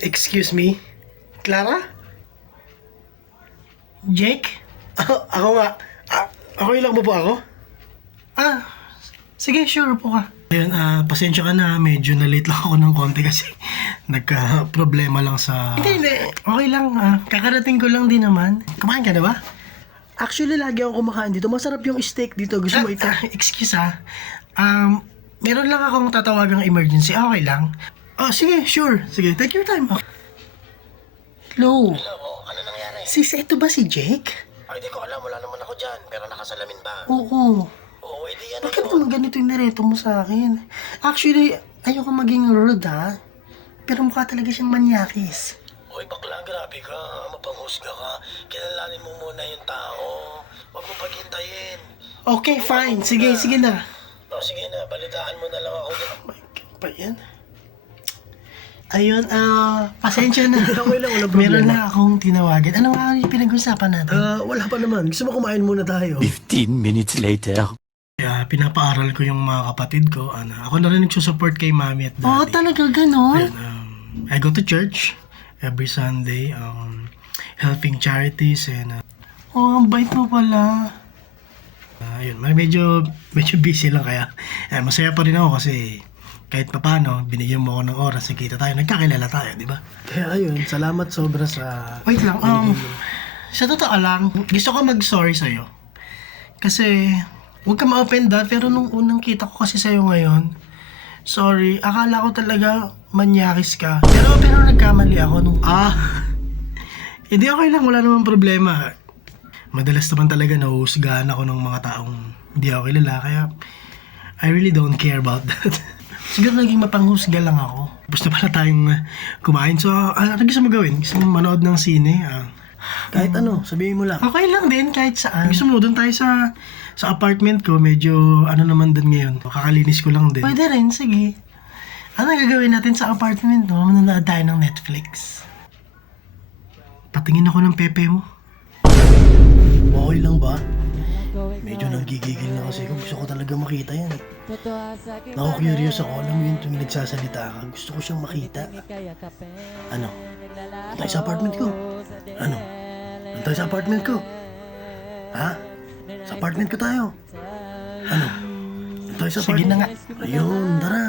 Excuse me? Clara? Jake? Ako nga. Ako lang mo po ako? Ah, sige, sure po ka. Ayun, pasensya ka na. Medyo na-late lang ako ng konti kasi nagka-problema lang sa... Hindi. Okay lang. Kakarating ko lang din naman. Kumain ka na ba? Actually, lagi ako kumakain dito. Masarap yung steak dito. Gusto mo excuse meron lang akong tatawagang emergency. Okay lang? Oh, sige, sure. Sige, take your time. Hello? Hello, ano nangyari? Sis, ito ba si Jake? Ay, di ko alam, wala naman ako dyan. Pero nakasalamin ba? Oo. Oo, edi yan Bakit naman ganito yung nareto mo sa akin? Actually, ayoko maging rude pero mukha talaga siyang manyakis. Hoy, bakla, grabe ka. Mapanghusga ka. Kilalanin mo muna yung tao. Huwag mo paghintayin. Okay, fine. Sige na. O, sige na, balitaan mo na lang ako dyan. Oh my God, pa yan? Ayun, pasensya na. Okay lang, wala problema. Meron na akong tinawagan. Ano nga yung pinag-usapan natin? Wala pa naman. Gusto mo kumain muna tayo? 15 minutes later. Kaya pinapaaral ko yung mga kapatid ko. Ako na rin nagsusupport kay mami at daddy. Oo, talaga ganon? Ayun, I go to church every Sunday, helping charities and... Oo, ang bait mo pala. ayun, medyo busy lang kaya. Masaya pa rin ako kasi kahit papano, binigyan mo ako ng oras, nakita tayo, nagkakilala tayo, di ba? Kaya ayun, salamat sobra sa... Wait lang, sa totoo lang, gusto ko mag-sorry sa'yo. Kasi, huwag ka ma-offend pero nung unang kita ko kasi sa'yo ngayon, sorry, akala ko talaga manyakis ka. Pero nagkamali ako nung... Hindi okay lang, wala namang problema. Madalas naman talaga nahuhusgahan ako ng mga taong hindi ako kilala, kaya I really don't care about that. Siguro naging mapanghusga lang ako. Gusto pala tayong kumain. So, ano gusto mo gawin? Gusto mo manood ng sine? Kahit ano, sabihin mo lang. Okay lang din, kahit saan. Gusto mo, doon tayo sa apartment ko. Medyo, ano naman din ngayon. Kakalinis ko lang din. Pwede rin, sige. Ano gagawin natin sa apartment mo? Manonood tayo ng Netflix. Patingin ako ng pepe mo. Okay lang ba? Medyo nanggigigil na kasi gusto ko talaga makita yan. Naku-curious ako, alam mo yun tuwing nagsasalita ka, gusto ko siyang makita. Ano? Antay sa apartment ko? Ano? Antay sa apartment ko? Ha? Sa apartment ko tayo? Ano? Antay sa Sige apartment? na nga. Ayun, tara.